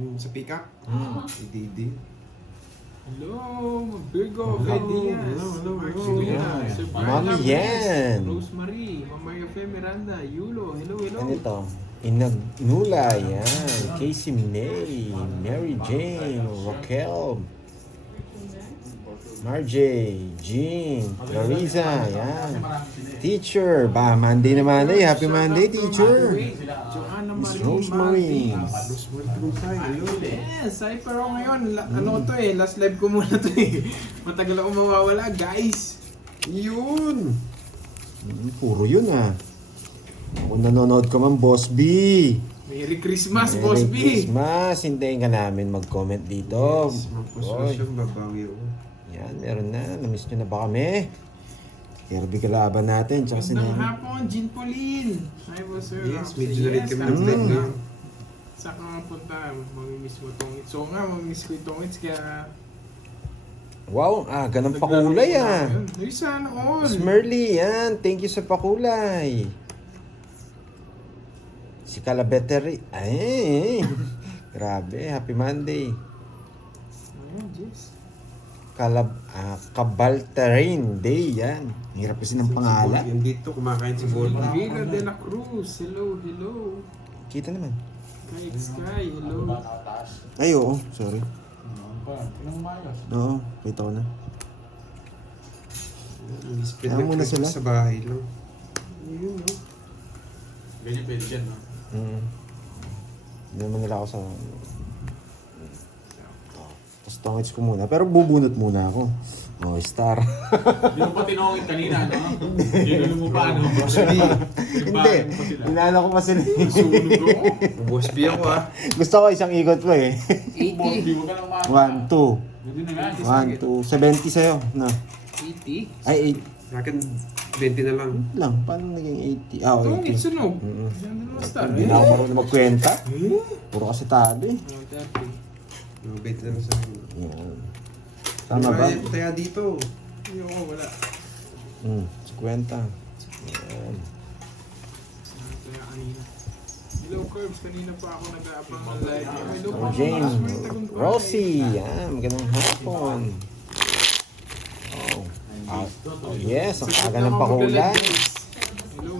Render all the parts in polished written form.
Yung sa pick-up. Didi. Hello, Virgo, Fedia. Hello. Sir Mami Barnabas, yan. Rosemary, Mama Yofe Miranda, Yulo, hello. Ano ito? Inagnula, yan. Casey May, Mary Jane, Raquel, Marjay, Jean, Clarissa, yan. Teacher, Monday naman eh. Happy Monday, teacher. Joanna Miss Marie Rosemary. Yes, Cypher ako ngayon. Ano to eh, last live ko muna to eh. Matagal ako mawawala, guys. Yun! Puro yun ah. Kung nanonood ka man, Boss B. Merry Christmas, Boss B. Merry Christmas. Hintayin ka namin mag-comment dito. Yes, magpasolusyon, babawi ako. Yan, meron na. Namiss nyo na ba kami? Kirby kalaban natin. Tsaka si Magandang Nene. hapon, Jean Pauline. Hi po, sir. Yes, medyo na rin kami Yes, ng live ah. ngayon. Saan ka nga punta? Mamimiss mo tongits. So nga, mamimiss ko yung tongits kaya... Wow, ganang pakulay ah. Ay, sana all. Smurly, yan. Thank you sa pakulay. Si Calabeteri. Ay, grabe. Happy Monday. Ayan, Jess. Cabalterin Day, yan. Hirap kasi ng pangalan. Yan dito, kumakain si Goldie. Vera de la Cruz. Hello. Kita naman. Kite Sky. Hello. Ay, oo. Sorry. Oo, kita ko na. Spend Kaya na muna sila. sa bahay lang. Yun, no? Ganyan pwede dyan, no? Hindi naman nila ako sa... Tapos tongits ko muna. Pero bubunot muna ako. Oh, star. Hindi mo pa tinongit kanina, no? Ginulo mo pa, no? Hindi. Inaano ko pa sila. Sunog ako. Boss B ako ah. Gusto ko isang ikot pa eh. 80. Huwag ka lang makakita. 1, 2. Hindi na nga. 1, 2. 70 sa'yo. Na. 80? Ay, Sa akin, 20 na lang. 8 lang. Paano naging 80? Ah, Tongits, 80. sunog. Mm-mm. Diyan na lang star. Hindi na ako marunong magkwenta. Puro kasi tabi. 20 na lang sa akin. Yan. Tama ba? Kaya dito. Ayoko, wala. 50. Yan. Kaya kanina. Hello, Curbs. Kanina pa ako nag-aabang ng live. Hello, Oh, Jane. Rosie. Yan. Magandang hapon. Oh, yes. Ang aga ng pakulay.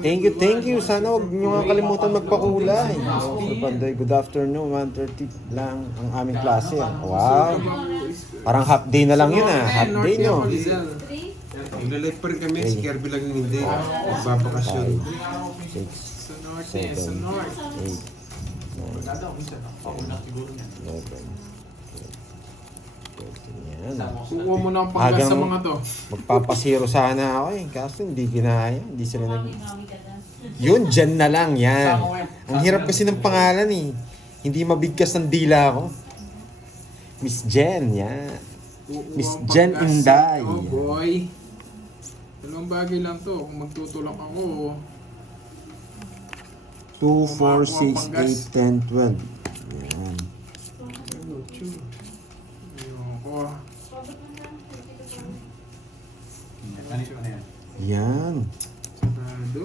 Thank you. Sana huwag nyo nga kalimutan magpakulay. Sir Pandoy, good afternoon. 1:30 lang ang aming klase. Wow. Parang half day na lang yun ah. Half day nyo. Nag-live pa rin kami, si Kirby lang yung hindi. Magbabakasyon. 6, Sa Norte, 7, sa North. 8, 9, Maganda ako minsan, no? Pauna siguro niya. 11, 12, yan. Kukuha mo na ang panggas sa mga to. Magpapasiro sana ako eh. Kaso hindi kinaya. Hindi sila nag... Yun, dyan na lang. Yan. Ang hirap kasi ng pangalan eh. Hindi mabigkas ng dila ko. Miss Jen, yan. Kukuha Miss ang Jen panggas. Inday. Oh boy. Dalawang bagay lang to. Kung magtutulak ako, 2, 4, 6, 8, 10, 12. Yan. ayoko. Kanis pa na yan. Yan. Sarado.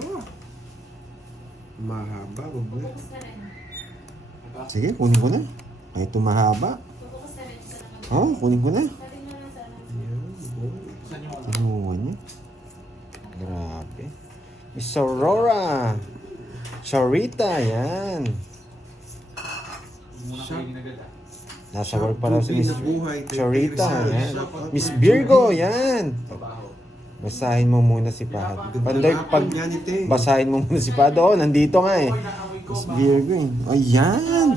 Mahaba, wag na. Sige, kunin ko na. Kahit tumahaba. Oo, kunin ko na. Saan yung ano? Kinuha niya. Grabe. Miss Aurora. Charita, yan. Muna kayo ginagad, ah. Nasa work pa raw si Miss Buhay, Charita, Teresa. yan. Shout out Miss to Virgo, yan. Trabaho. Basahin mo muna si Pad. Pandoy, pag Yan ito eh. basahin mo muna si Pad. Oo, nandito nga eh. Okay, nakamoy ko. Miss Virgo eh. Ayan.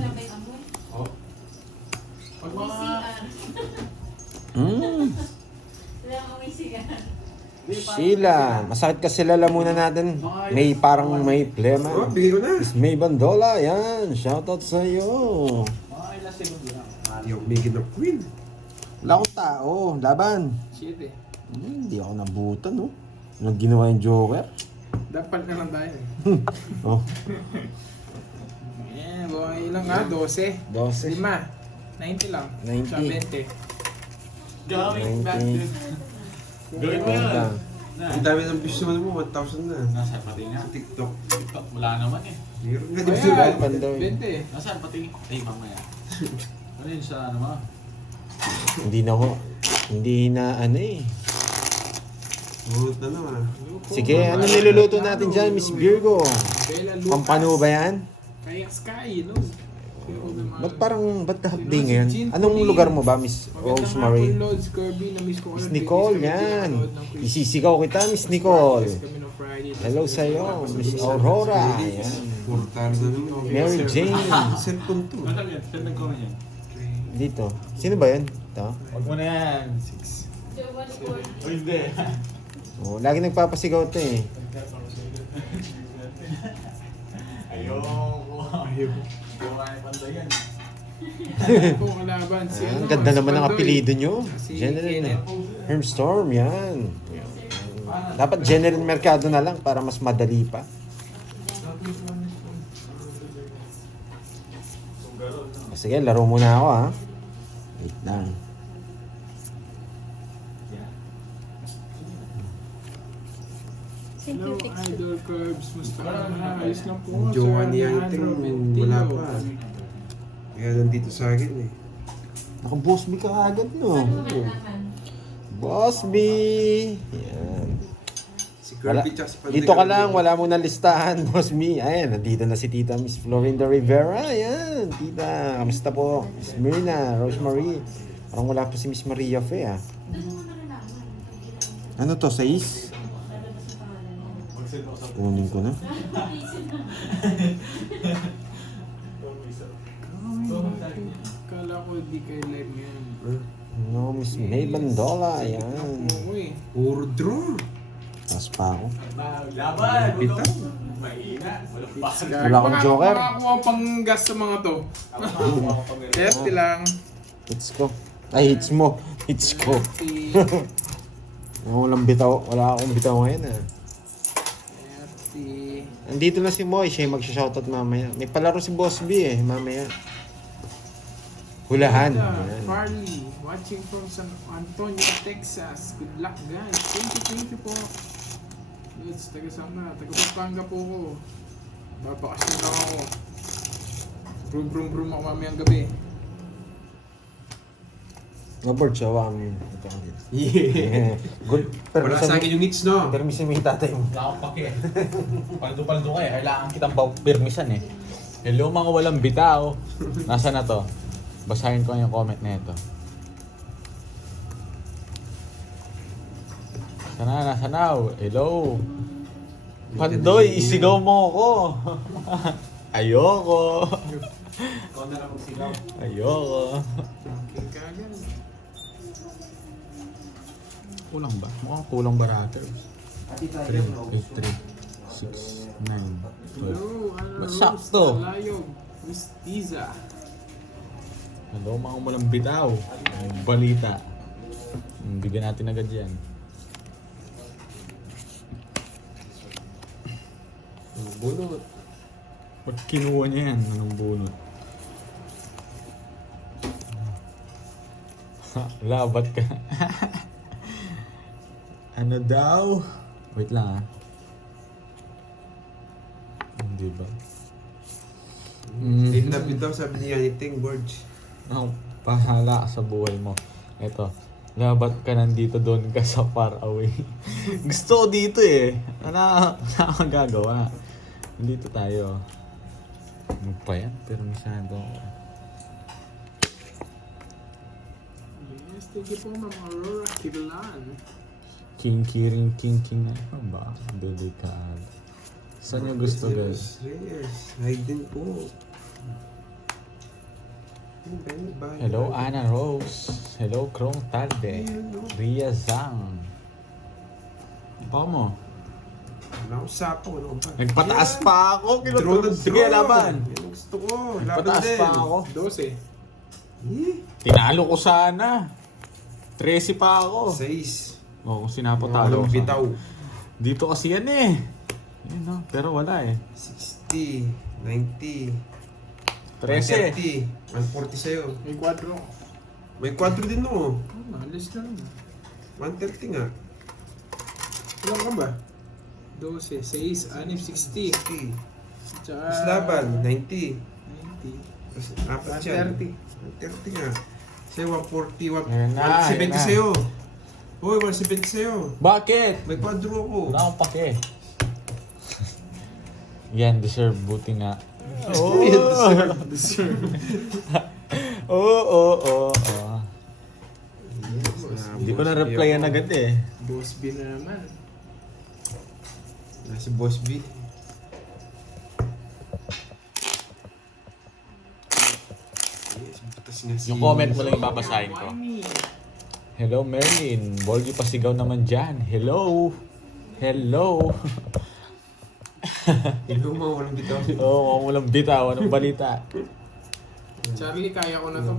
Oh. Pag mga... Sheila, masakit kasi lalamunan natin. May parang may Oh, plema. bigay ko na. Miss May Bandola, yan. Shoutout sa iyo. Mga ilang segundo lang. Hindi ako bigyan ng queen. Wala akong tao. Laban. Shit eh. Hindi ako nabutan, no? Anong ginawa yung Joker? Dapat na lang tayo. Oh, Eh, buhay lang nga. 12. 12. 5. 90 lang. 90. Sa 20. Gawin 90. back din. Gawin mo yan. Ang dami ng views naman mo, 1,000 na. Nasaan pati nga? Sa TikTok. TikTok, wala naman eh. Meron nga Ayan, dito. Pandoy. 20. Nasaan pati? Ay, mamaya. Ano yun sa ano mo? Hindi na ho. Hindi na ano eh. Hulot na naman. Sige, ano niluluto natin dyan, Miss Virgo? Bella Lucas. Pampano ba yan? Kaya Sky, no? Ba't ka-hapday ngayon? Anong lugar mo ba, Miss Rosemary? Lods, Kirby, na-miss ko. Miss Nicole, yan. Isisigaw kita, Miss Nicole. Hello sa'yo, Miss Aurora. Yan. Portal na naman. Mary Jane. Cellphone to. Ano yan? Send ko na yan. Dito. Sino ba yun? Ito? Huwag mo na yan. O hindi. Oh, lagi nagpapasigaw ito eh. Ayoko. Ayoko nga yung panday yan. Kung kalaban, si Ang ano, ganda si naman ng Pandoy. apelido nyo. Si General Kenneth. Hermstorm, yan. Dapat General Mercado na lang para mas madali pa. Sige, laro muna ako ha. Wait lang. Hello, Idol Curbs. Musta ka na? Ayos lang po. Yung jowa Sir niya Alejandro yung wala Mentilo. pa. Kaya nandito sa akin eh. Naka-boss B ka agad no. Boss B. Yan. Si Wala, Kirby tsaka si Panday. dito ka lang, wala mo na listahan, Boss B. Ayan, nandito na si Tita Miss Florinda Rivera. Ayan, Tita. Kamusta po? Miss Myrna, Rosemary. Parang wala pa si Miss Maria Fe ah. Ano to, 6? Kunin ko na. Kala ko di kayo live ngayon. No, Miss May Bandola. Ayan. Ako eh. Puro draw. Taas pa ako. Laban! Pita. Mahina. Walang bahan. Wala akong joker. Makakuha pang gas sa mga to. 30 lang. Hits ko. Ay, hits mo. Hits ko. 30. Walang bitaw. Wala akong bitaw ngayon ah. 30. Andito na si Moy. Siya yung magsha-shoutout mamaya. May palaro si Boss B eh. Mamaya. Hulahan. Ayan. Farley, watching from San Antonio, Texas. Good luck guys. Thank you po. Let's taga sama. Taga Pampanga po ko. Babakasyon lang ako. Brum ako mamayang gabi. Robert, sawa mo. Ito ka dito. Yeah. Good. Wala sa akin yung hits no. Permission mo yung tatay mo. Wala akong pake. Paldo-paldo ka eh. Kailangan kitang permisan eh. Hello mga walang bitaw. Nasa na to? Basahin ko yung comment na ito. Nasa na? Hello. Pandoy, isigaw mo ako. Ayoko. Ikaw na lang magsigaw. Ayoko. King Kagan. Kulang ba? Mukhang kulang ba rater? 3, 8, 3, 6, 9, 12. Hello, Ana Ba't Rose sakto? Talayog. Miss Tiza. Hello mga walang bitaw. Ang balita. Bigyan natin agad yan. Bunot. Ba't kinuha niya yan? Anong bunot? Labat ka. Ano daw? Wait lang ah. Hindi ba? Hindi na bitaw sabi niya anything Borge. Ang pahala ka sa buhay mo. Eto. Labat ka nandito, doon ka sa far away. Gusto ko dito eh. Ano magagawa? Nandito tayo. Ano pa yan? Pero masyado. Yes, thank you po Ma'am Aurora Kilan. King na. Ano ba? Delikado. Saan nyo gusto guys? Yes. Hayden po. Hello Ana Rose. Hello Krong Talde. Ria Zhang. Baka mo. Wala akong sapo. Wala akong pa. Nagpataas pa ako. Draw na Sige, draw. laban. Yan ang gusto ko. Laban Nagpataas din. pa ako. 12. Eh, Tinalo ko sana. 13 pa ako. 6. Oo, kung sinapotalo Walang ko bitaw. sana. Dito kasi yan eh. Yun no? Pero wala eh. 60. 90. 13. 130. 140 sa'yo. May quadro. May 4 din no. Alis na lang. 130 nga. Ilan ka ba? 12, 6, 6, 60. 60. Tsaka... Mas laban. 90. 90. Tapos 4 siya. 130. 130 nga. Sa'yo, 140, Ayan na, 170 ayan na. sa'yo. Hoy, 170 sa'yo. Bakit? May quadro ako. Wala akong pake. Yan, deserve. Buti nga. Deserve. Oo. Hindi ko na-replyan agad eh. Boss B na naman. Nasa Boss B. Yes, butas na si... Yung comment mo lang yung babasahin ko. Why me? Hello, Merlin. Borgie pasigaw naman dyan. Hello. Hello. Ilo mo, walang bitaw. Oo, walang bitaw. Anong balita? Charlie, kaya ko na to.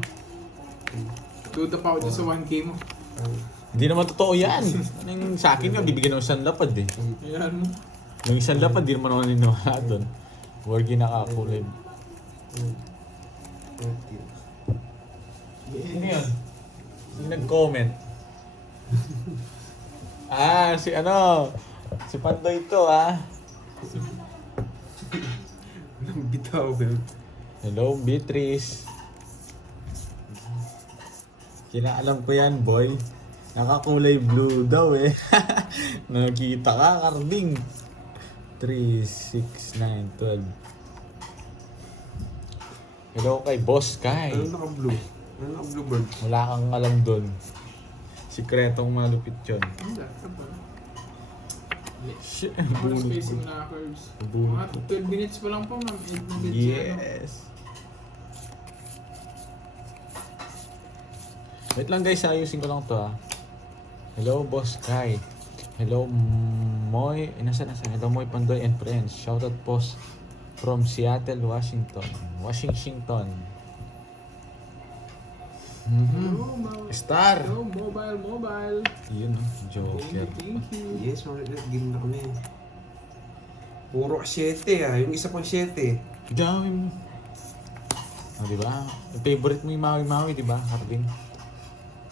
Duda pa ako dyan sa 1K mo. Hindi naman totoo yan. Yung sa akin nga, bibigyan ng isang lapad eh. Ayan mo. Yung isang lapad, di naman ako niniwala doon. Borgie nakakulay. Sino yun? Yung nag-comment. Si ano? Si Pandoy to Walang bitaw, bro. Hello, Beatrice. Kinaalam ko yan, boy. Nakakulay blue daw eh. Nakita ka, Karding. 3, 6, 9, 12. Hello kay Boss Kai. Ano naka-blue? Ano naka-blue bird? Wala kang alam doon. Sikretong malupit yun. Wala ka pa. Shit. More spacing na curves. Bunot. Mga 12 minutes pa lang po, ma'am. 8 na minutes Yes. Wait lang guys, ayusin ko lang to Hello Boss Kai. Hello Moy. Nasa. Hello Moy Pandoy and friends. Shoutout post from Seattle, Washington. Washington. Hello, ma'am. Star. Hello, mobile. Yun Joker. Thank you. Yes, game na kami. Puro 7 yung isa pang 7. Dami mo. Diba? Favorite mo yung Maui-Maui, diba? Harding.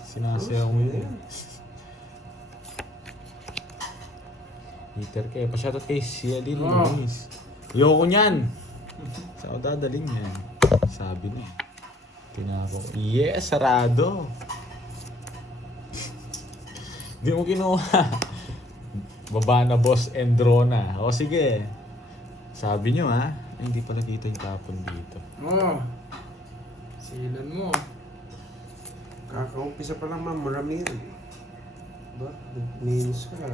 Sinasayaw mo yun. Hater kayo. Pa-shoutout kay Cialin Luis. Ayoko niyan. Saan ako dadaling yan? Sabi niya. Tinako. Yes, sarado. Hindi mo kinuha. Baba na boss Endrona. O sige. Sabi niyo Ay, hindi pala kita yung tapon dito. Oh. Silan mo. Kakaumpisa pa lang, ma'am. Marami yan. Ba? Minus ka.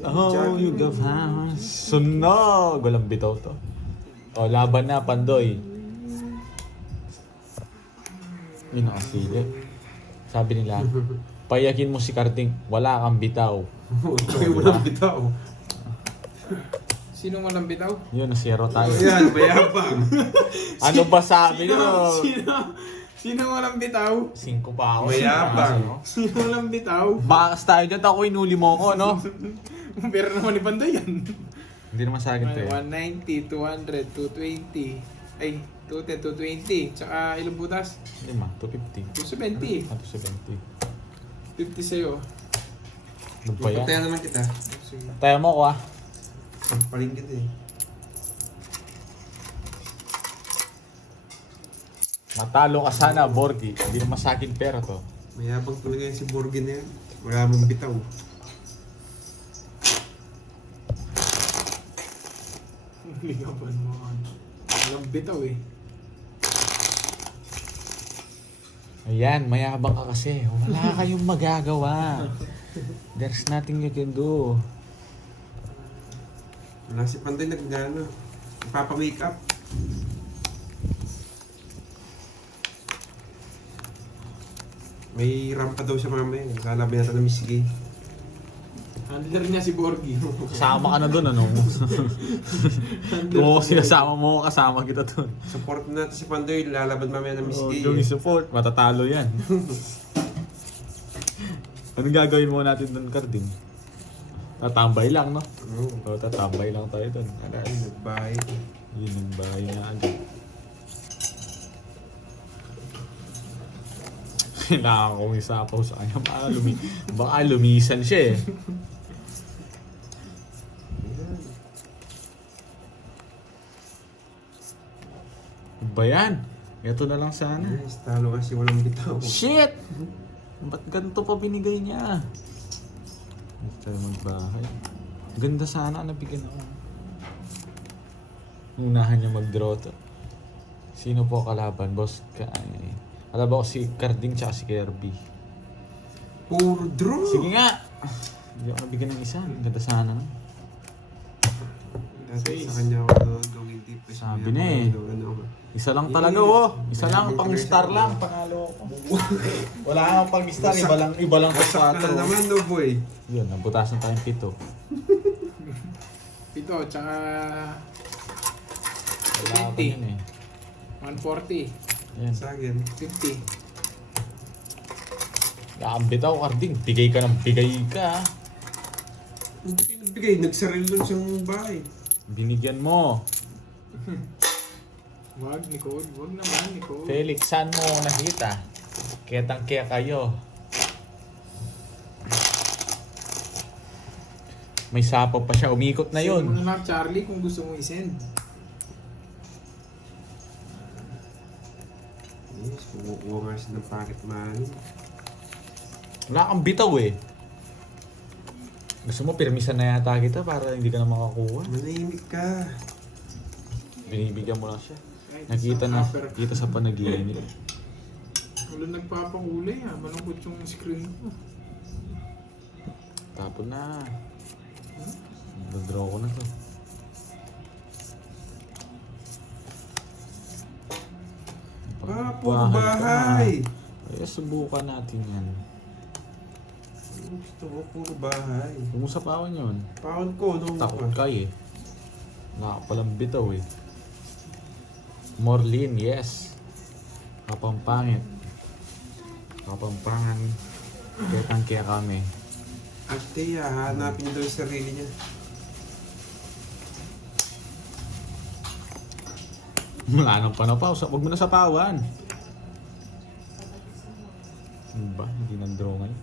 Oh, you got hands. Sunog! Walang bitaw to. O, laban na, Pandoy. Yun nakasilip. Sabi nila, payakin mo si Karting, wala kang bitaw. Kaya walang bitaw. Sino walang bitaw? Yun, zero tayo. Ayan, mayabang. Ano ba sabi nyo? Sino walang bitaw? 5 pa ako. Mayabang. Sino walang bitaw? Bakas tayo dyan, ako inuli mo ko, no? Pero naman ni Pandoy yan. Hindi naman sa akin to eh. 190, 200, 220. Ay, 210, 220. Tsaka ilang butas? 5, 250. 270. 270. 50 sa'yo. Ano ba yan? Patayan naman kita. Sige. Tayo mo ko Sampaling kita eh. Matalo ka sana, Borgie. Hindi naman sa akin pera to. Mayabang talaga yan si Borgin na yan. Wala mong bitaw. Ligapan mo. Walang bitaw eh. Ayan, mayabang ka kasi. Wala kayong magagawa. There's nothing you can do. Wala si Pandoy nag-ano. Ipapa-make up. May rampa daw siya mamaya. Lalaban natin ng Miss Gay. Handler niya si Borgie. Kasama ka na dun, ano? Kung ako sinasama mo, kasama kita dun. Support natin si Pandoy. Lalaban mamaya ng Miss Gay. Yung support, matatalo yan. Anong gagawin mo natin dun, Carding? Tatambay lang, no? Oo. O, tatambay lang tayo dun. Ay, nagbahay. Yun ang bahay na ano. Kailangan kong isapaw sa kanya. Baka lumisan siya eh. Ba yan? Ito na lang sana. Yes, talo kasi walang bitaw. Shit! Ba't ganito pa binigay niya? Hindi tayo magbahay. Ganda sana nabigyan ako. Unahan niya mag-draw to. Sino po kalaban? Boss ka ay. Kalaban ko si Carding tsaka si Kirby. Puro draw. Sige nga! Hindi ako nabigyan ng isa. Ganda sana. Dati sa kanya ako doon hindi pa siya. Sabi na eh. Isa lang talaga oh. Isa lang, pang star lang. Panalo ko. Wala kang pang star. Iba lang ko sa Wasak na naman no boy. Yun, nabutasan tayong 7. Ito, tsaka Wala ako yun eh. 140, Yan. Sa akin. 50. Nakambit ako, Carding. Bigay ka ng bigay ka. Hindi ko nagbigay. Nagsaril lang siyang bahay. Binigyan mo. Wag, Nicole. Wag naman, Nicole. Felix, saan mo nakita? Ketang kaya kayo. May sapaw pa siya. Umikot na Send mo yun. na lang, Charlie, kung gusto mo i-send. Yes, kumukuha nga siya ng pocket money. Wala kang bitaw eh. Gusto mo, pirmisan na yata kita para hindi ka na makakuha. Manahimik ka. Binibigyan mo lang siya. Kahit Nakita isang na, upper. kita sa panaginip. Wala nagpapakulay ha. Malungkot yung screen ko. Tapon na. Nag-draw ko na to. Puro bahay. Ay, subukan natin yan. Gusto ko puro bahay. Kung sa pawan yun, Pound ko nung takot kayo eh. Nakapalang bitaw eh. Morlin, yes. Kapampangit. Kapampangan. Ketang kaya kami. Ate, hanapin niya daw yung sarili niya. Wala nang panapaw. Huwag mo na sapawan. Ano ba? Hindi nang draw ngayon.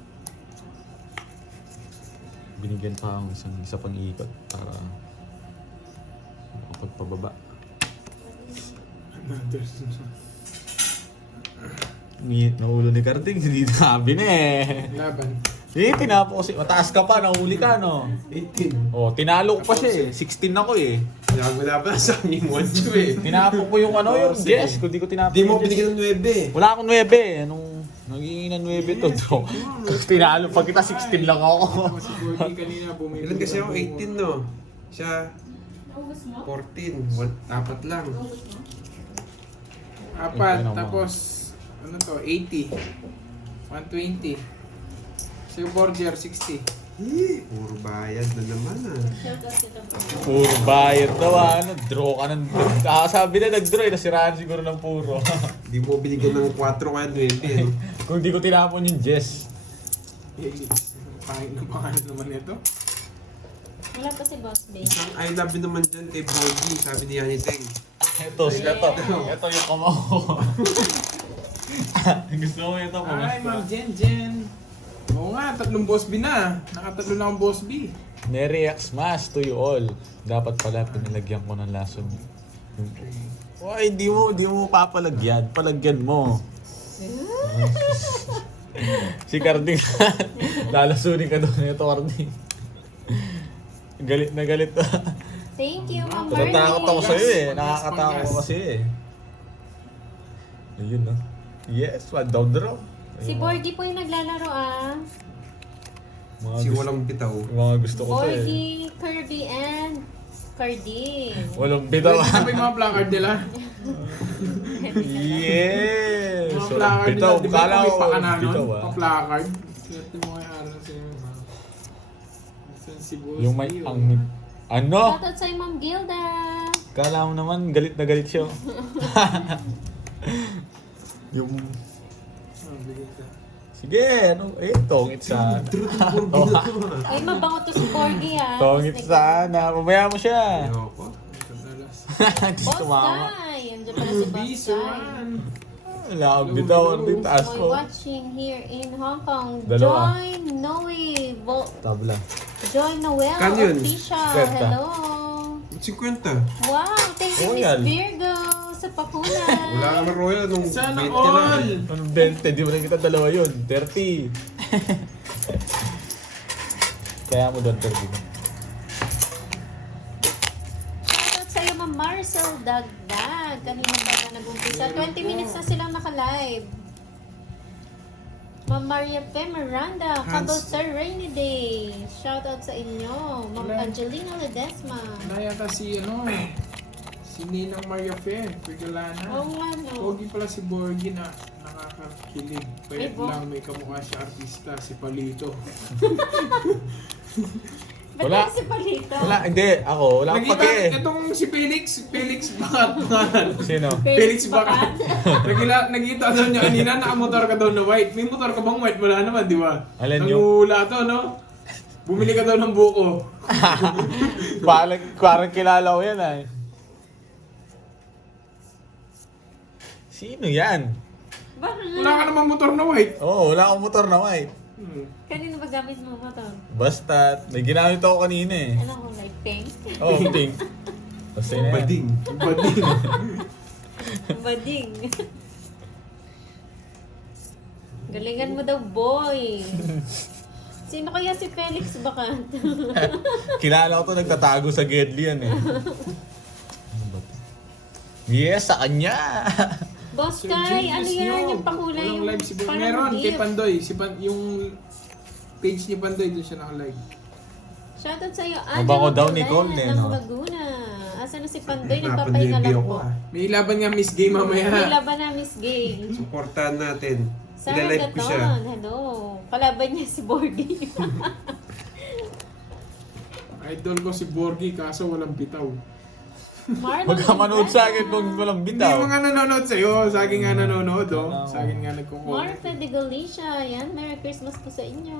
Binigyan pa akong isa pang ikot para makapagpababa. Naulo ni Carding, hindi nabi na eh. Laban. Eh, tinapo ko si... Mataas ka pa, nahuli ka, no? 18. Oh, tinalo ko pa siya eh. 16 ako eh. Wala pa sa akin yung 1-2 eh. Tinapo ko yung ano, yung Jess. Kung di ko tinapo Di mo yung Jess. binigyan ng 9 eh. Wala akong 9 eh. Nung naging ng 9 to, bro. Tinalo pa kita, 16 lang ako. Si Gordy kanina bumili. Ilan kasi ako? 18 no? Siya 14. Apat lang. Apat, Ito naman. tapos ano to, 80. 120. Si Borger, 60. Puro bayad na naman ah. Puro bayad daw ano. Draw ka ng... Sabi na nag-draw eh. Nasiraan siguro ng puro. Di mo binigyan ng 4 kaya 20 eh. Kung di ko tinapon yung Jess. Pangit na pangalan naman ito. Wala pa si Boss Bay. Isang I love you naman dyan kay Bogie, sabi ni Yani Teng. Ito, sila to. Ito yung kamao ko. Gusto mo ito po. Ay, Ma'am Jen Jen. Oo nga, 3 Boss B na. Naka-3 lang ang Boss B. Merry Xmas to you all. Dapat pala pinalagyan ko ng lason. Why, di mo papalagyan. Palagyan mo. Si Carding. Lalasunin ka doon. Ito, Carding. Galit na galit. Thank you, Ma'am Bernie. Natatakot ako sa'yo eh. Panggas, Nakakatakot panggas. ako kasi eh. Ayun no. Yes, one down draw. Si Bordy po yung naglalaro ah. Mga Si gusto, walang bitaw. mga gusto ko to eh. Bordy, Kirby, and Carding. Walang bitaw. Ano ba yung mga placard nila? Yes! Mga Walang placard nila. bitaw. Di ba Kala kung may ko pakananon? bitaw ah. Pa-placard. Swerte mo kaya alam sa'yo. Saan si Boss Yung may B, oh. ang... Ano? Shoutout sa'yo, Ma'am Gilda. Kala mo naman galit na galit siya. Yung... Oh, bigay ka. Sige, ano? Eh, tongit sana. Ay, mabango to si Bordy ah. Tongit sana. Mamaya mo siya. Ayoko. Madalas. Gusto Boss mama. Guy. Andiyan pala si Boss B, Guy. Suran. Wala akong bitaw. Ano yung taas Someone ko? watching here in Hong Kong. Dalawa. Joy Noe. Tabla. Joy Noel Kan yun? Official. Kwenta. Hello. 50. Wow, thank you, Oh, Miss yan. Virgo, sa pakulay. Wala naman Royal, nung Sana 20 na. all! Anong 20? Di mo na kita dalawa yun. 30. Kaya mo doon 30. Shoutout sa'yo, Ma'am Marcel Dagdag. Kanina pa na nag-umpisa. 20 minutes na silang naka-live. Ma'am Maria P. Miranda, Kabal Sir Rainy Day. Shoutout sa inyo. Ma'am Wala. Angelina Ledesma. Nayata si si Ninang Maria Fe, Pergalana. Oo nga, no. Pogi pala si Borgie na nakakakilig. Pwede Ay, Bo. lang may kamukha siya artista, si Palito. Ba't Wala. si Palito? Wala, hindi. Ako, wala akong pake. Itong si Felix Bakat pangalan. Sino? Felix Bakat. Nagkita daw niya kanina, nakamotor ka daw na white. May motor ka bang white? Wala naman, di ba? Alam niyo. Nangula to, no? Bumili ka daw ng buko. Parang kilala ko yan ay. Sino yan? Bakit? Wala ka namang motor na white. Oo, wala akong motor na white. Kanino ba gamit mo ba ito? Basta, may ginamit ako kanina eh. Ano ko, like pink? Oh, pink. Basta yun na yan. Bading. Bading. Bading. Galingan mo daw, boy. Sino kaya si Felix Bakat? Kilala ko to, nagtatago sa Gedli yan eh. Ano ba to? Yes, sa kanya! Boss Sir Kai, Julius ano yan? Nyo. Yung pakulay Walang yung live si Boy. parang Meron kay gift. Pandoy. Yung page ni Pandoy, doon siya naka-live. Shoutout sa'yo, Mabango daw ni Galan Cole, eh, ng no? Laguna. Asa na si Pandoy? Hinapan Nagpapahinga niya lang ako po. ah. May laban nga Miss Gay May mamaya. laban na Miss Gay. Supportahan natin. Sarah Ilalive ko siya. Gaton, hello. Kalaban niya si Borgie. Idol ko si Borgie, kaso walang bitaw. Marlon Huwag ka manood sa akin kung walang Hindi bitaw. mga nanonood sa'yo. Sa akin nga nanonood, oh. Sa akin nga nagkukuha. Martha de Galicia, yan. Merry Christmas po sa inyo.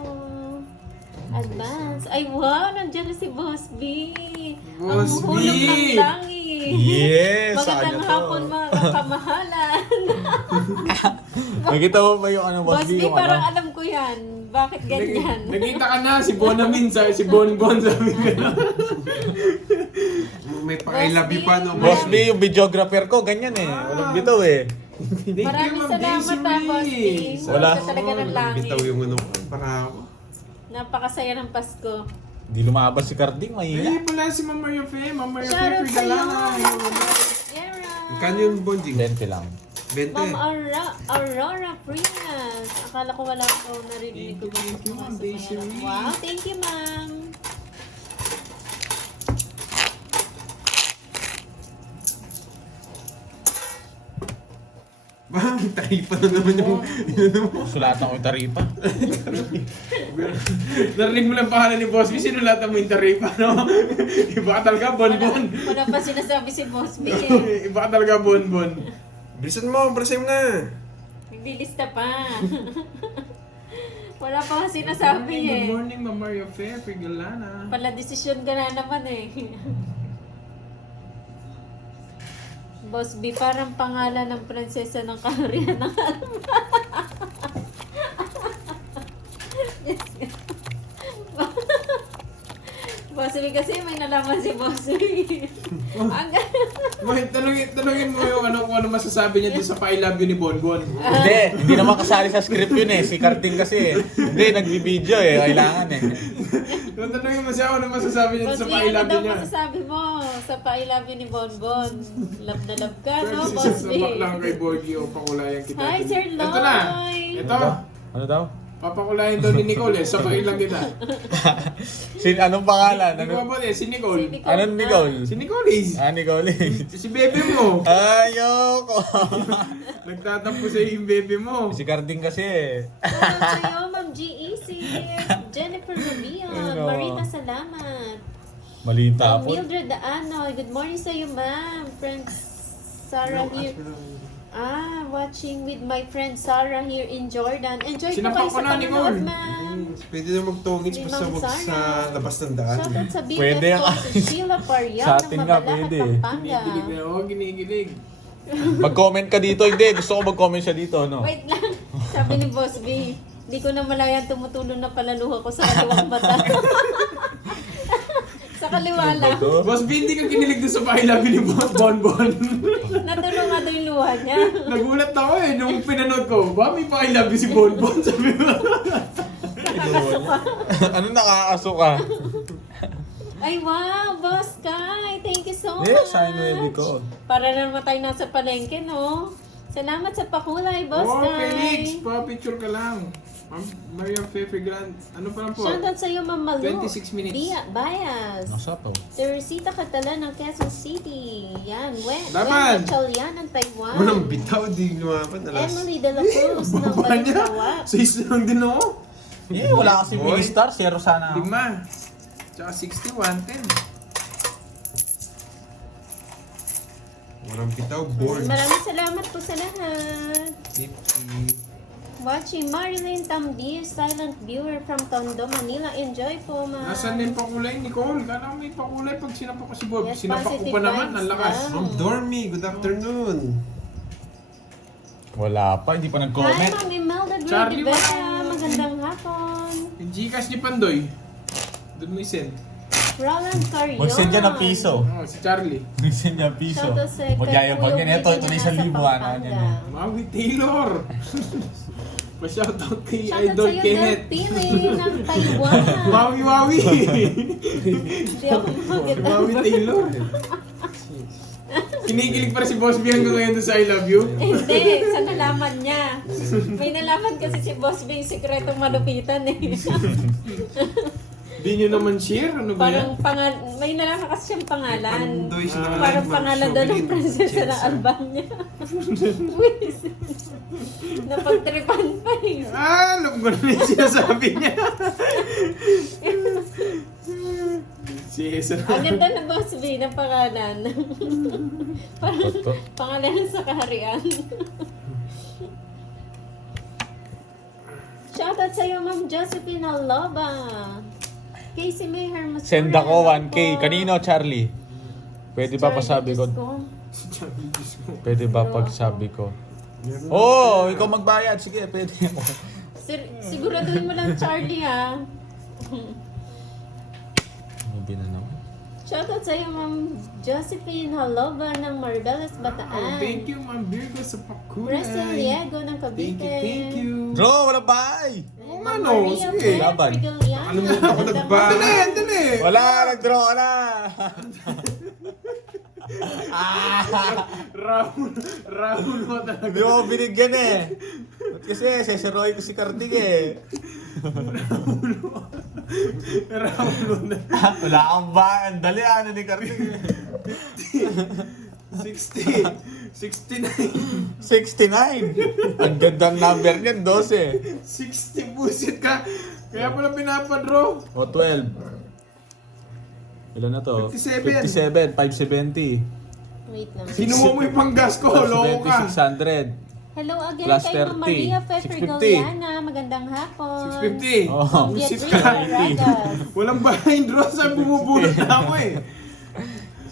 Advance. Ay, wow, nandiyan na si Boss B. Boss Ang hulog B. ng langit. Yes, sa Magandang kanya to. hapon, mga kamahalan. Nakita mo ba yung ano, Boss Boss B, B, yung parang ano? alam ko yan. Bakit ganyan? Nakita ka na, si Bonamin, si Bonbon, sabi ka na. May pa-I love you pa, no? Boss B, yung videographer ko, ganyan eh. Walang bitaw eh. Maraming salamat ha, Boss B. Wala. Sa talaga ng langit. Bitaw yung ano, para ako. Napakasaya ng Pasko. Di lumabas si Carding, mahina. Eh, pala si Ma'am Maria Fe. Ma'am Maria Fe, Shoutout sa'yo. Pergalana. Yara. Kano yung bonding? 20 lang. 20. Ma'am Aurora Prinas. Akala ko wala ko narinig ko. Thank you, Ma'am Daisy. Wow, thank you, ma'am. Bang, tayo pa na naman yung... Sulatan ko yung taripa. Narinig mo lang pangalan ni Boss B, sinulatan mo yung taripa, no? Iba ka talaga, Bonbon. Wala pa sinasabi si Boss B. Iba ka talaga, Bonbon. Bilisan mo, bilisan mo na. Naglilista pa. Wala pa nga sinasabi Good eh. morning, Ma'am Maria Fe, Pergalana. Pala desisyon ka na naman eh. Boss B, parang pangalan ng prinsesa ng kaharian ng Alma. Boss B kasi may nalaman si Boss B. Ang Wait, tanungin mo yung ano, kung ano masasabi niya doon sa I love you ni Bonbon. Hindi naman kasali sa script yun eh. Si Carding kasi eh. Hindi, nagbibideo eh. Kailangan eh. Tanungin mo siya kung ano masasabi niya Boss doon B, sa I ano love daw you niya. masasabi mo sa I love you ni Bonbon? Love na love ka, Pero no, si Boss B? sasabak lang kay Borgie o pakulayan kita. Hi, Sir Ito na. Loy! Ito. Ano daw? Papakulayan daw ni Nicole eh. Sabakin lang kita. Anong pangalan? Hindi ko Ano? ba eh, si Nicole. Anong Nicole? Si Nicole is. Nicole. Si bebe mo. Ayoko. Nagtatampo sa yung bebe mo. Si Carding kasi eh. Shoutout sa'yo, Ma'am G.E.C. Jennifer Rabion. Ano? Marita, salamat. Maliit Ma'am tapon. Mildred Daano. Good morning sa'yo, ma'am. Friends Sarah here. Watching with my friend Sarah here in Jordan. Enjoy po Sinapak kayo ko sa na, Nicole. panonood, ma'am. Pwede na magtongits basta Ma'am wag sa Sarah. labas ng daan. Shoutout sa BF Pwede ko, ang- si Sheila Parian Sa ng atin nga, Mabalacat, pwede. Pampanga. Ginigilig na ako, ginigilig. Mag-comment ka dito. Hindi, gusto ko mag-comment siya dito, no? Wait lang. Sabi ni Boss B, di ko na malayan tumutulong na palaluha ko sa kaliwang mata. Sa kaliwa lang. Boss B, hindi ka kinilig doon sa pakilabi ni Bonbon. Natulong nga daw yung luha niya. Nagulat ako eh, nung pinanood ko, ba may pakilabi si Bonbon? Sabi mo. Ano nakakasuka? Ay, wow, Boss Kai. Thank you so much. Yes, I know ko. Para naman tayo nasa palengke, no? Salamat sa pakulay, Boss Oh, Kai. Felix, pa-picture ka lang. Ma'am Maria Fefe Grand, ano pa lang po? Shoutout sa'yo, Ma'am Malu. 26 minutes. Bias. Nasapaw. Teresita Catalan ng Quezon City. Yan. Laban! Chalyan ng Taiwan. Walang bitaw, di lumapan. Alas. Emily De La Cruz ng Baba niya. Balintawak. 6 lang din ako. Eh, wala kasi Boy. mini-star. Zero sana. 5. Tsaka 61, 10. Walang bitaw, board. Maraming salamat po sa lahat. 50. Watching Marilyn Tambir, silent viewer from Tondo, Manila. Enjoy po, ma. Nasaan na yung pakulay, Nicole? Kala ko may pakulay pag sinapak ko si Bob. Yes, Sinapak ko positive pa naman, vibes ang lakas. lang. Ma'am Dormy, good afternoon. Wala pa, hindi pa Hi, nag-comment. Ma'am Imelda Charlie, Grudivera. wala. Magandang hapon. Yung Gcash ni Pandoy. Doon mo i-send. Roland Carrion. Mag-send yan ng piso. Oh, si Charlie. Mag-send niya piso. Shoutout sa Magyayabang Kuya yan. Ito, Willie ito na na isang nasa libo. Ano Pampanga. yan? Maui Taylor. Pa-shoutout kay Shoutout Idol sa'yo, Kenneth. Del Pili ng Taiwan. Maui Wawi. Hindi ako maganda. Maui Taylor. Kinikilig pa rin si Boss B hanggang ngayon doon sa I Love You. Hindi, sa nalaman niya. May nalaman kasi si Boss B yung sikretong malupitan eh. Di nyo naman share? Ano ba yan? May nalaman kasi siyang pangalan. Pandoy siya nakalive, Parang Ma'am pangalan daw ng Shovelin, prinsesa ng Jensen. Albania. Napagtripan pa eh. Alam ko na yung sinasabi niya. Si Esa. Ang ganda ng Boss B ng pangalan. Parang pangalan sa kaharian. Shoutout sa'yo, Ma'am Josephine Aloba. Casey May Hermosura. Send ako hello 1K. po. Kanino, Charlie? Pwede ba pasabi ko? Pwede ba pagsabi ko? Oh, ikaw magbayad. Sige, pwede ako. Siguraduhin mo lang, Charlie, ha? Hindi na naman. Shoutout sa'yo, Ma'am Josephine Haloba ng Marbelas, Bataan. Oh, thank you, Ma'am Virgo, sa pakulay. Preseliego ng Cavite. Thank you. Bro, wala bay! Oo Ma'am nga, no. Maria Sige. Claire Laban. Frigiliana. Nakalimutan ko nagbago. Dali, dali. Wala, nag-draw ka na! Raul mo talaga. Hindi mo binigyan eh. Ba't kasi, seseroy ko si Kartik eh. Raul mo na. Wala kang ba? Ang dali ano ni Kartik eh. 60. 69. 69. Ang gandang number niyan, 12. 60 busit ka. Kaya pala pinapadraw. O 12. Ilan na to? 57. 570. Wait lang. Sinuha mo yung panggas ko. Loko ka. 600. Hello again Plus kay Ma'am 30. Maria Fe 650. Frigiliana. Magandang hapon. 650. Oh. Busit Beatriz ka. Aragas. Walang behind draw sa bumubulot na ako eh.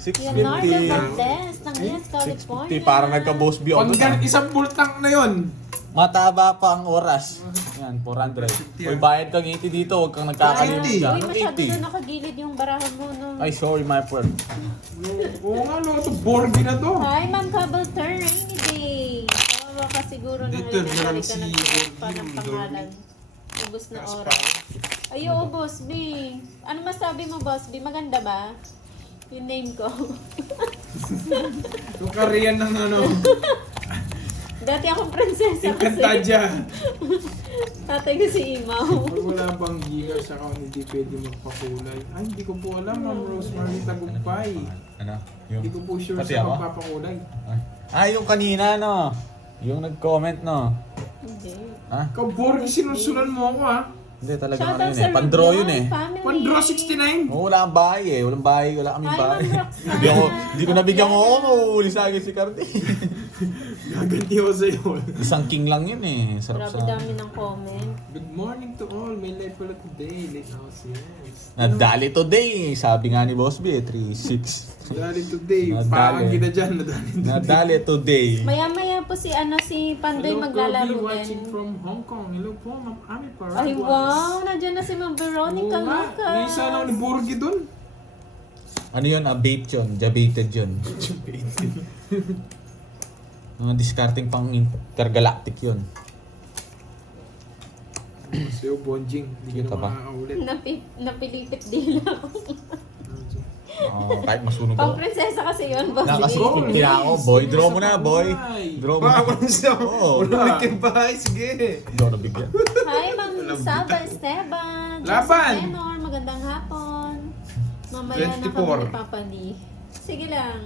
Leonardo 650. Valdez ng Yes, California. 650. Parang nagka-boss B ako. Panggan, isang bultang na yun. Mataba pa ang oras. Yan, 400. Uy, bayad kang 80 dito. Huwag kang nagkakalimut Uy, dyan. masyado 80. na nakagilid yung barahan mo, no? Ay, sorry, my friend. Oo nga, no. Ito, Borgi na to. Hi, Ma'am Cabalter, rainy day. Kawawa ka siguro na Dito, ngayon meron ka si nagpa ng Borgi, pangalan. Ubus na oras. Ay, oo, Boss B. Ano masabi mo, Boss B? Maganda ba? Yung name ko. Yung Korean ng ano. Dati akong prinsesa kasi. Encantadia. Tatay ko si Imaw. Pag wala bang gigas account, hindi pwede magpakulay. Ay, hindi ko po alam, Ma'am Rosemary Tagumpay. Ano? Hindi ko po sure Pati sa ako? magpapakulay. Ah, yung kanina, no? Yung nag-comment, no? Hindi. Ha? Ikaw, Borgi, sinusulan mo ako, ha? Hindi, talaga Shoutout ano yun sa eh. Pandraw yun eh. Family. Pandraw 69. Oh, wala kang bahay eh. Walang bahay. Wala kaming Hi, bahay. Ma'am Roxanne. Hindi ko nabigyan mo ako. Mauuli sa akin si Kartik. Gaganti ko sa'yo. Isang king lang yun eh. Sarap Grabe sa... dami ng comment. Good morning to all. May live pala today. Late house, yes. Nadali today. Sabi nga ni Boss B, 3-6. Nadali today. Nadali. Parang kita dyan. Nadali today. Nadali today. Maya-maya po si Pandoy Hello, maglalaro Kobe, watching din. from Hong Kong. Hello po, Ma'am Ami Paraguas. Ay, wow! Nandiyan na si Ma'am Veronica Oo nga. Lucas. May isa lang ni Borgi dun. Ano yun? Bait yun. Jabated yun. Mga discarding pang intergalactic yun. Sa'yo, Bonjing. Hindi Kita ka ba? na makakaulit. Napilipit din ako. Kahit masunog Pang ako. prinsesa kasi yun, boss. Kasi Go, 50 na ako, boy. Draw mo na, boy. Draw mo na. Baka siya. Oo. Wala ulit yung bahay. Sige. Hindi ako nabigyan. Hi, Ma'am Salva Esteban. Laban! Joseph Tenor, magandang hapon. Mamaya na 24. kami ni Papa D. Sige lang.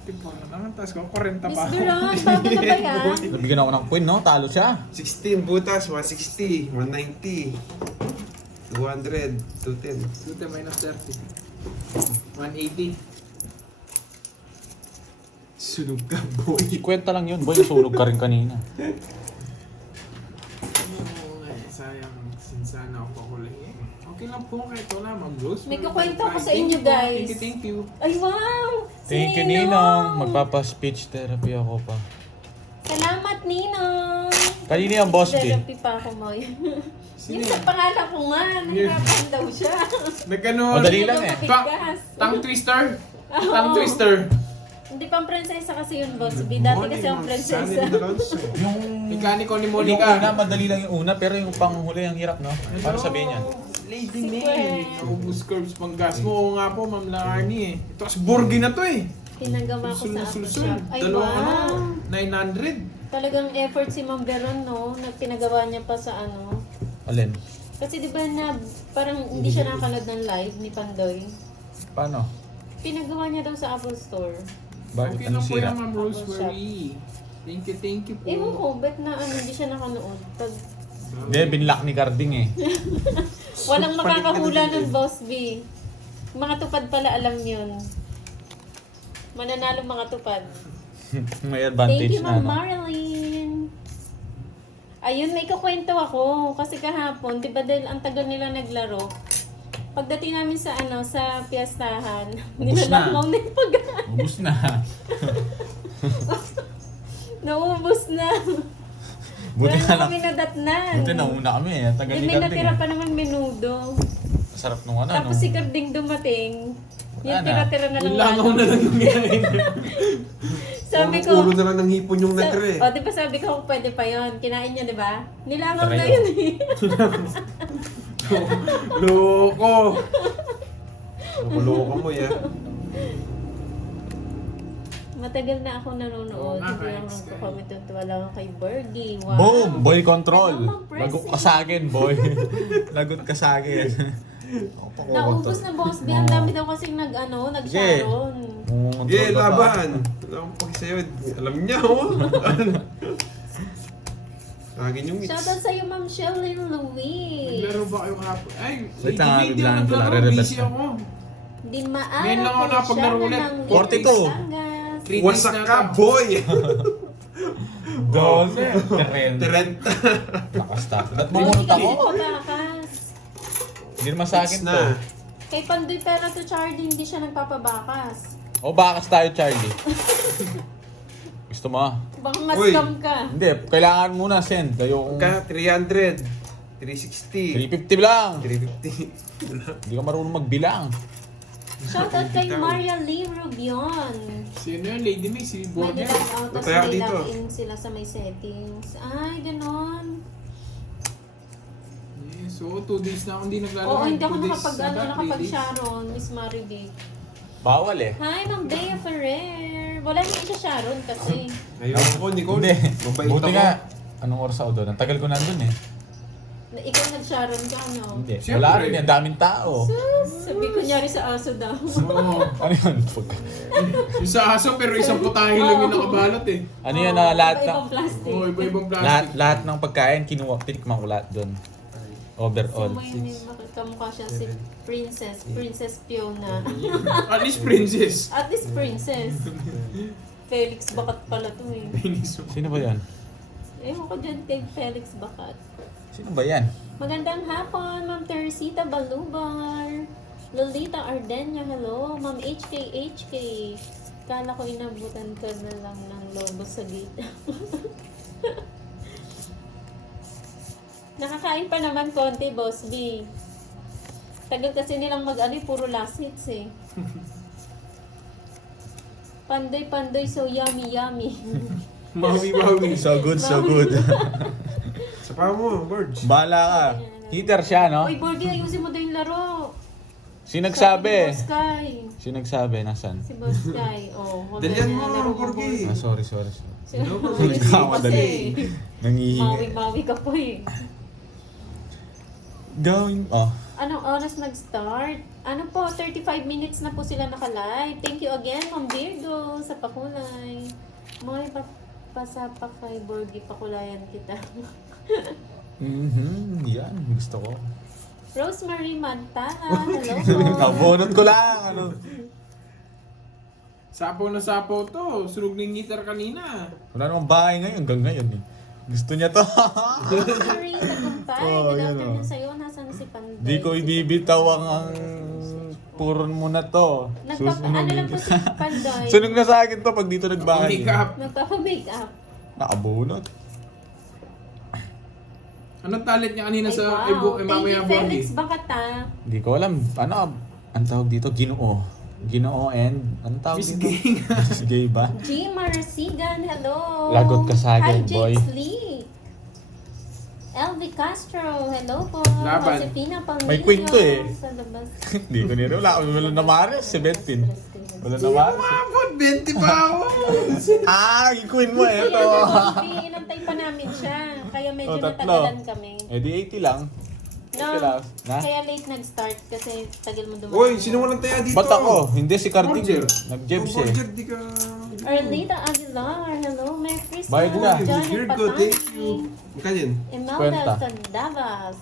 Tipo na naman, tapos ko 40 Miss pa. Duran, bago na ba yan? Nabigyan ako ng queen, no? Talo siya. 16 butas, 160, 190, 200, 210. Suta minus 30. 180. Sunog ka, boy. Kwenta lang yun, boy. Nasunog ka rin kanina. Sayang, sinsana ako pakulay. Okay lang po, kahit wala, mag-close. May kukwento ako sa inyo, guys. Thank you. Ay, wow! Thank you, Ninong! Ninong. Magpapa-speech therapy ako pa. Salamat, Ninong! Kanina yung boss, B. Therapy pa ako mo. Yung sa pangalan ko nga, nahirapan daw siya. Nagano, Madali lang eh. Tongue twister. Tongue twister. Hindi pang prinsesa kasi yun, boss. B. Dati kasi ang prinsesa. Yung Mekaniko ni Yung una, Monica. madali lang yung una, pero yung panghuli ang hirap, no? Paano sabihin yan? Lady Si May. Gwen. Ubus curbs pang gas mo. Oo nga po, Ma'am Laarni eh. Ito kasi Borgi na to eh. Pinagawa ko sa Sul-sul-sul. Shop. Ay, Dalawang wow! 900. Talagang effort si Ma'am Veron, no? Nagpinagawa niya pa sa ano. Alin? Kasi di ba na parang hindi siya nakakanood ng live ni Pandoy. Paano? Pinagawa niya daw sa Apple Store. Bakit? Okay Ano lang po sira? yan, Ma'am Rosemary. Thank you po. Ewan ko, bet na ano, hindi siya nakanood. Pag Hindi, binlock ni Carding eh. walang makakahula nun, Boss B. Mga tupad pala alam yun. Mananalo mga tupad. May Thank advantage you, na, Ma'am no? Marilyn. Ayun, may kukwento ako. Kasi kahapon, di ba dahil ang tagal nila naglaro, pagdating namin sa ano sa piyastahan, Ubus na. nilalakaw na yung pagkain. Ubus na. Naubos na. Buti Wala na lang. kami nadatnan. Buti na una kami eh. Tagal Eh, ni may Carding natira eh. pa naman menudo. Sarap nung ano, Tapos no? si Carding dumating. Wala Yung na. tira-tira na lang. Langaw na lang yung kinain. Sabi ko, Ulo na lang ng hipon yung natira eh. o, di ba sabi ko, pwede pa yon. Kinain niya, di ba? Nilangaw Tara na yun. yun eh. Loko. Loko mo ya. Matagal na ako nanonood. Oo nga, Hindi kahit ako Sky. nagko-comment wala lang kay Birdie. Wow. Boom! Boy control! Ano bang press Lagot eh? ka sa akin, boy. Lagot ka sa akin. Naubos na, Boss B. Ang dami daw kasing nag-sharon. Yeah, laban. Wala akong paki sa'yo. Alam niya, oh. Lagi yung mix. Shoutout sa'yo, Ma'am Shelley Louise. Naglaro ba kayo kahapon? Ay, Wait lang, hindi biglaan ako ko lang, naglaro. re-reverse Busy na. ako. Di Ngayon maara lang ako po nakapaglaro siya ulit. ng 42. Batangas. 3 days Wasak na ka, ata. boy. 12. Terenta. Lakas ta. Ba't Boss, bumunta ikaw ko? pabakas. Hindi naman sa akin to. na. Kay Pandoy Pera to Charlie, hindi siya nagpapabakas. O bakas tayo, Charlie. Gusto mo? Baka Uy. mas-scam ka. Hindi, kailangan muna send. Ayokong Ka, 300. 360. 350 lang. 350. Hindi ka marunong magbilang. Shoutout kay Maria Lee Rubion. Sino yun? Lady May, si May Borgia. nilag out, tapos Mataya may dito. lock-in sila sa may settings. Ay, ganon. So, 2 days na ako hindi naglalaro. Oo, hindi ako 2 days nakapag, na ba? 3 days? nakapag-sharon, Miss Maribig. Bawal eh. Hi, Ma'am Bea Ferrer. Wala naman siya Sharon kasi. Ayoko, Nicole. Hindi. Mabait Buti ako. nga. Anong oras ako doon? Ang tagal ko nandun eh. Ikaw nag-Sharon ka, ano? Hindi. Siyempre. Wala rin. Ang daming tao. Sabi ko nyari sa aso daw. Oo. Ano yun? Yung sa aso, pero isang putahe lang yung nakabalot eh. Ano yun na lahat Iba-ibang ng... plastic. Oo, iba-ibang Lahat, plastic. lahat ng pagkain, kinuha, tinikman ko lahat doon. Overall. So, may kamukha siya si Princess Fiona. At least princess. At least Princess. Felix Bakat pala to eh. Sino ba yan? Ewan ko dyan kay Felix Bakat. Sino ba yan? Magandang hapon, Ma'am Teresita Balubar. Lolita Ardenya, hello. Ma'am HK. Kala ko inabutan ka na lang ng lobo sa gate. Nakakain pa naman konti, Boss B. Tagal kasi nilang puro last hits eh. Pandoy, so yummy. Mawi-mawi. So good, so good. Sa pa mo, birds. Bahala ka. Heater siya, no? Uy, Borgie, ayusin mo daw yung laro. Sinagsabi. Sabi ni Boss Kai. Sinagsabi, nasan? Si Boss Kai. Oh, huwag Dalian ganyan mo, ang laro mo, Borgie. Ah, sorry. Hello, Nagkamadali. Nangihingi. Mawi ka po eh. Gawin, Anong oras nag-start? Ano po, 35 minutes na po sila naka-live. Thank you again, Ma'am Virgo, sa pakulay. May pasapa kay Borgie, pakulayan kita. Yan, gusto ko. Rosemary Mantala, hello po. Nabunot ko lang, ano. Sapaw na sapaw to. Sunog ng gitar kanina. Wala namang bahay ngayon, hanggang ngayon eh. Gusto niya to. Rosemary Tagumpay, Oh, good yan, afternoon oh. sa'yo. Nasaan si Panday? Di ko ibibitaw ang puron mo na to. Ano lang po si Panday? Sunog na sa akin to pag dito nagbahay. Make up. Nagpapa-make up. Nakabunot. Anong talent niya kanina Ay, sa wow. mamaya Thank you, Felix Borgie? Bakata. Hindi ko alam. Ano ang tawag dito? Ginoo. Ginoo and anong tawag Miss dito? Gang. Miss Gay ba? G. Marasigan, hello. Lagot ka sa akin, Hi, boy. Jakes Lee. LV Castro, hello po. Laban. Josefina Pamilio. May kwento eh. Sa labas. Hindi ko nila. Wala na mares. 17. Wala na mares. Umabot, 20 pa ako. Yung queen mo Kuya eto. Bobby, inantay pa namin siya. Kaya medyo Oh, tatlo. natagalan kami. Eh di 80 lang. No, lang. Na? kaya late nag-start kasi tagal mo dumating. Uy, sino walang taya dito? Ba't ako? Hindi si Carding. Roger. Nag-jebs Oh, eh. Roger, di ka... Erlita Aguilar, hello. Merry Christmas. Bayad na. Johnny Virgo, thank you. Magkano yun? Imelda Kwenta. Sandavas.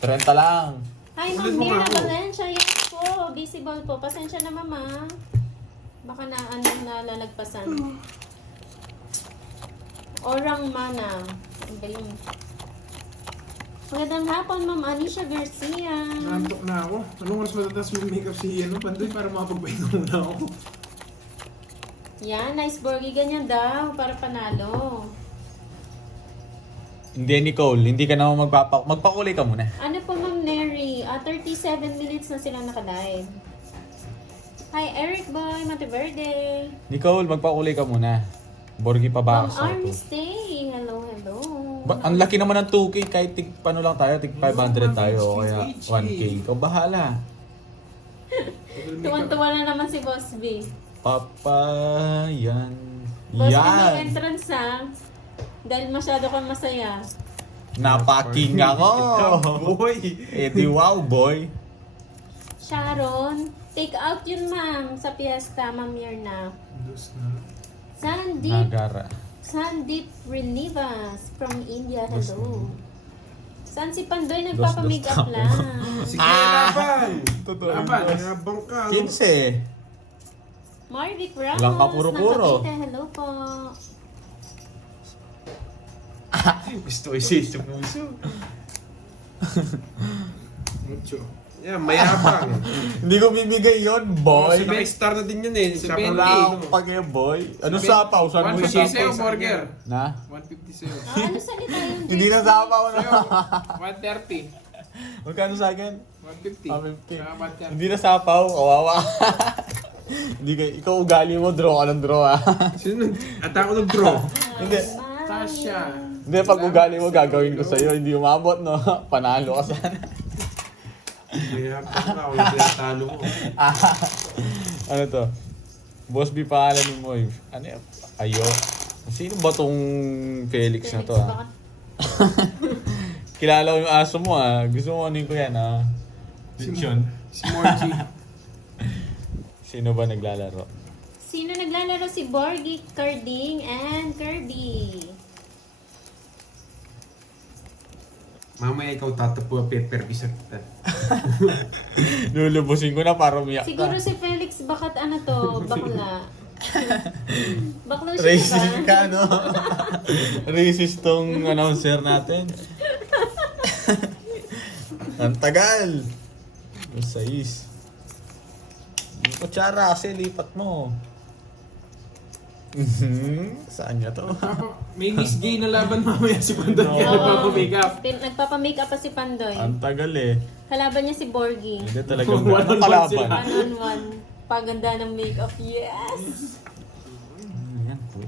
30 lang. Hi, Ulit Ma'am mo Mira nga ako. Valencia. Yes po, visible po. Pasensya na, Mama. Baka na nalalagpasan. Orang Mana. Ano ba yun? Magandang hapon, Ma'am Anisha Garcia. Nantok na ako. Anong oras matatas mo make up si Pandoy para makapagpahinga muna ako? Yan, nice Borgie. Ganyan daw, para panalo. Hindi, Nicole. Hindi ka naman magpakulay ka muna. Ano po, Ma'am Neri? 37 minutes na sila nakalive. Hi, Eric Boy, Monteverde. Nicole, magpakulay ka muna. Borgi pa ba Ma'am ako sa Army ito? Stay. Hello. Ang laki naman ng 2K kahit tig paano lang tayo, tig 500 tayo o kaya 1K. Ikaw bahala. Tuwan-tuwa na naman si Boss B. Papa, yan. Boss B, may Yan. entrance ha. Dahil masyado kang masaya. Napaking ako. Boy! Eh di wow, boy. Sharon, take out yun ma'am sa piyesta, Ma'am Mirna. Dos na. Nagara. Sandeep Renivas from India, hello. Saan si Pandoy Dos nagpapamake up tao. lang? Sige, laban! Totoo. Laban. Mayabang ka. 15. Marvic Ramos, Lang ka puro-puro. ng Cavite, hello po. Gusto isi sa puso. Mucho. Yeah, mayabang. Hindi ko bibigay yon, boy. Si Star na din yun eh. Si Sa Ben Wala pala. akong pag boy. Ano sapaw? Saan mo 150 sapaw? sa'yo, burger. Na? 150 sa'yo. Ano salita yun, Hindi na Jake? sapaw na. Sa'yo, 130. Magkano sa akin? 150. 150. Saka 130. Hindi na sapaw, kawawa. Hindi ka, ikaw ugali mo, draw ka ng draw ah. Sino nag... At ako nag-draw. Hindi. Tasha. Hindi, pag ugali mo, gagawin ko sa'yo. Hindi umabot, no? Panalo ka sana. Mayabang ka. Wala pinatalo ko. Ano to? Boss B pangalan ni Moy. Ano yan? Ayo. Sino ba tong Felix na to ah? Kilala ko yung aso mo ah. Gusto mo ano ko yan ah? Diksyon. Si Morgie. Sino ba naglalaro? Sino naglalaro? Si Borgie, Carding, and Kirby. Mamaya ikaw tatapo ang pepper bisa kita. Lulubusin ko na para umiyak Siguro ka. si Felix, bakat ano to, bakla. Bakla siya Racist ba? ka, no? Racist tong announcer natin. Ang tagal. Masayis. Yung kutsara kasi lipat mo. Saan niya to? May Miss Gay na laban mamaya si Pandoy. No. Kaya nagpapa-make up. Nagpapa-make up pa si Pandoy. Ang tagal eh. Kalaban niya si Borgie. Hindi talagang One on one kalaban. sila. One-on-one. Paganda ng makeup. Yes! Yan po.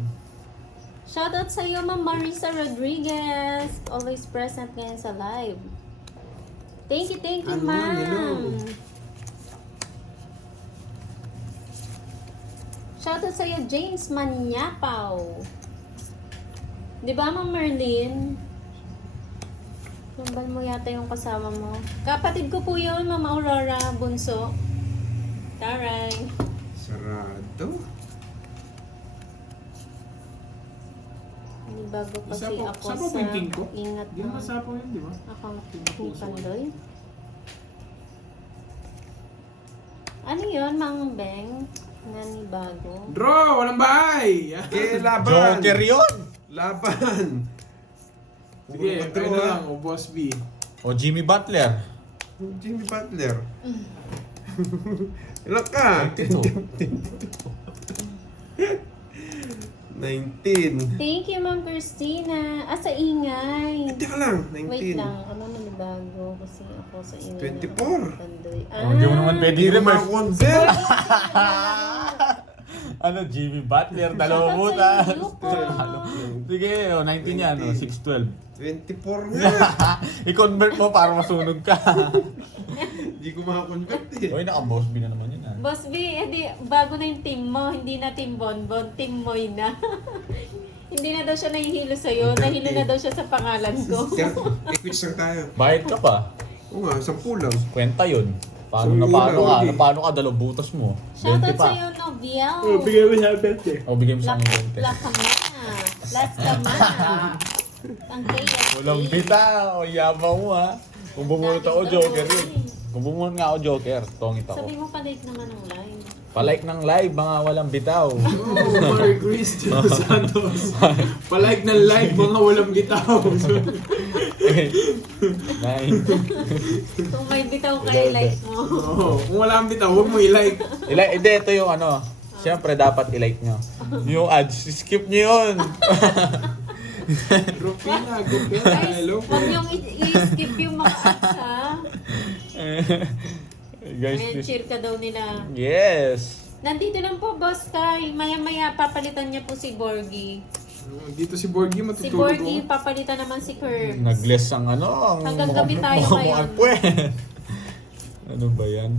Shoutout sa iyo, Ma'am Marisa Rodriguez. Always present ngayon sa live. Thank you, Ano, ma'am. hello. Shoutout sa iyo, James Manyapaw. Di ba, Ma'am Merlin? Tumbal mo yata yung kasama mo. Kapatid ko po yun, Ma'am Aurora Bunso. Taray. Sarado. Hindi bago pa si Sapo- ako sapo sa ba yung king ko? ingat Hindi naman sapo yun, di ba? account ni Pandoy. Ano yun, Mang Beng? Nanibago. Draw! Walang bahay! Eh, laban! Joker yun! Laban! Sige, Puro kayo draw. na lang, o Boss B. O Jimmy Butler. Jimmy Butler. Ilan ka? 19. Thank you, Ma'am Christina. Sa ingay. Teka lang, 19. Wait lang, ano nanibago kasi ako sa ingay. 24. ng Pandoy. Hindi mo naman pwede Hindi ko reverse. makakonvert. Ano, Jimmy Butler, dalawa Shoutout buta. sa iyo, Luko. Sige, 19 yan, 612. 24 nga. I-convert mo para masunog ka. Hindi ko makakonvert eh. Uy, naka-boss B na naman yun ah. Boss B, edi, bago na yung team mo, hindi na team Bonbon, team Moy na. Hindi na daw siya nahihilo sa'yo, nahilo na daw siya sa pangalan ko. Equits lang tayo. Bayad ka pa. Oo nga, 10 lang. Kwenta yun. Paano So, napano yun ka? lang, Napano ka? Dalawang butas mo. 20 Shoutout pa. sa'yo, Nobiel. bigyan mo siya belt eh. O, bigyan mo sa akin 20. Last ka na. Ang kaya. Walang bita. O, yabang mo ha. Kung bumunot ako, Joker yun. Kung bumunot nga ako, Joker, tongit ako. Sabi mo pa-like naman ng live. Palike ng live, mga walang bitaw. Oh, Mary Grace de Los Santos. Palike ng live, mga walang bitaw. Nine. Kung may bitaw kayo, like mo. Oo, kung wala kang bitaw, huwag mo i-like. Hindi, ito yung ano. Siyempre, dapat i-like nyo. Yung ads, skip nyo yun. Rufina, Gupera, hello po. Huwag niyong i-skip yung mga ads, ha? Guys, Ayan, please. cheer ka daw nila. Yes. Nandito lang po, Boss Kyle. Maya-maya, papalitan niya po si Borgie. Dito si Borgie, Si matutulog Borgie, ako. papalitan naman si Curbs. Nag-less ang ano. Ang Hanggang gabi tayo mukhang ngayon. puwet. Ano ba yan?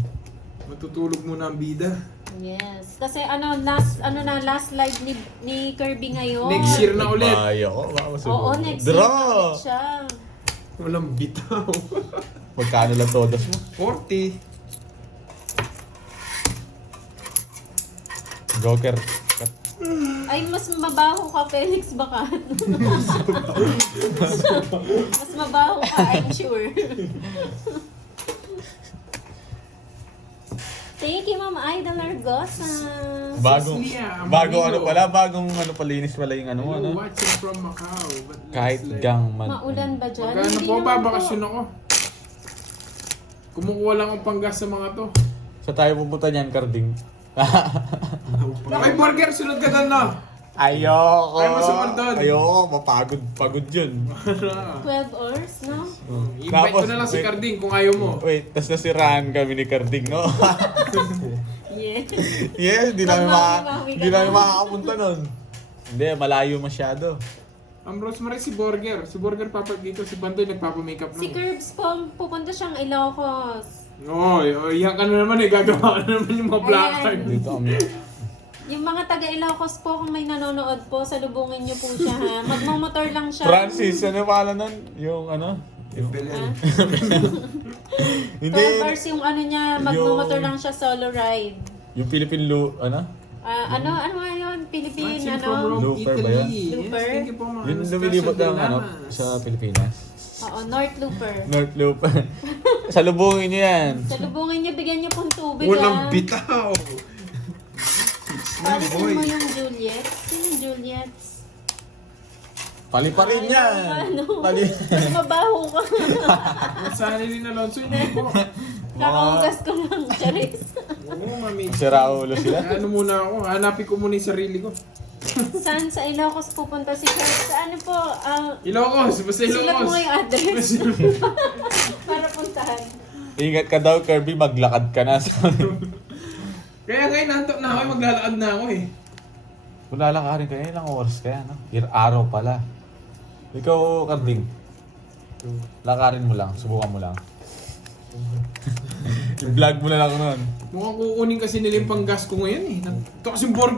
Matutulog muna ang bida. Yes. Kasi last live ni Kirby ngayon. Next year na ulit. Nagbayo ko. Oo, next year Draw! na ulit siya. Walang bitaw. Magkano lang todas mo? 40. Joker. Ay, mas mabaho ka, Felix Bacan. Mas mabaho ka, I'm sure. Thank you, Ma'am Idol Argosa. Bagong palinis pala yung ano mo, Hello, ano? watching from Macau. But Kahit looks like- gang Maulan ba dyan? Magkano Hindi po, naman babakasyon ako. Kumukuha lang ang panggas sa mga to. Sa tayo pupunta niyan, Carding. Ay, burger, sunod ka doon, no? Ayoko! Ayaw mo sumunod doon. Ayoko, mapagod yun. 12 hours, no? I-invite ko na lang si wait. Carding kung ayaw mo. Wait, tas nasiraan kami ni Carding, no? Yeah. Yes, di namin Magmamawi ka na. makakapunta nun. Hindi, malayo masyado. Ang Rosemary si Burger. Si Burger dito, si Bandoy nagpapamakeup Si na. Curbs po, pupunta siyang Ilocos. Yan ka na naman eh. Gagawa ka na naman yung mga black Ayan. card. Dito kami. Yung mga taga Ilocos po, kung may nanonood po, salubungin niyo po siya, ha? Magmamotor lang siya. Francis, ano pala nun? Yung ano? Yung, Ha? hindi, 12 hours yung ano niya, magmamotor lang siya solo ride. yung Philippine ano? Ano nga yun? Philippine, Watching ano? from Rome, Looper ba Italy. yan? Yes, Looper? thank you po mga Yung Anastasia lumilibot ng ano, Delamas. sa Pilipinas. Oo, North Looper. North Loop. Salubungin niyo yan. Salubungin niyo, bigyan niyo pong tubig, Walang ha? bitaw. Palitin boy. mo yung Juliet. Sino yung Juliet? Pali pa rin yan. Ano? Pali. Mas mabaho ka. Sana rin Alonso, hindi po. Kakahugas ko lang, Charis. Oo, mami. Si Raulo sila. Ano muna ako, hanapin ko muna yung sarili ko. Saan sa Ilocos pupunta si Kurt? Sa ano po? Ilocos, basta Ilocos. Sulat mo nga yung address. Para puntahan. Ingat ka daw, Kirby. Maglakad ka na. Kaya ngayon, nantok na ako, maglalakad na ako eh. Kung lalakarin kayo, ilang oras kaya, no? Araw pala. Ikaw, Carding, lakarin mo lang, subukan mo lang. I-vlog mo na lang nun. Mukhang kukunin kasi nila yung panggas ko ngayon eh. Ito kasing burger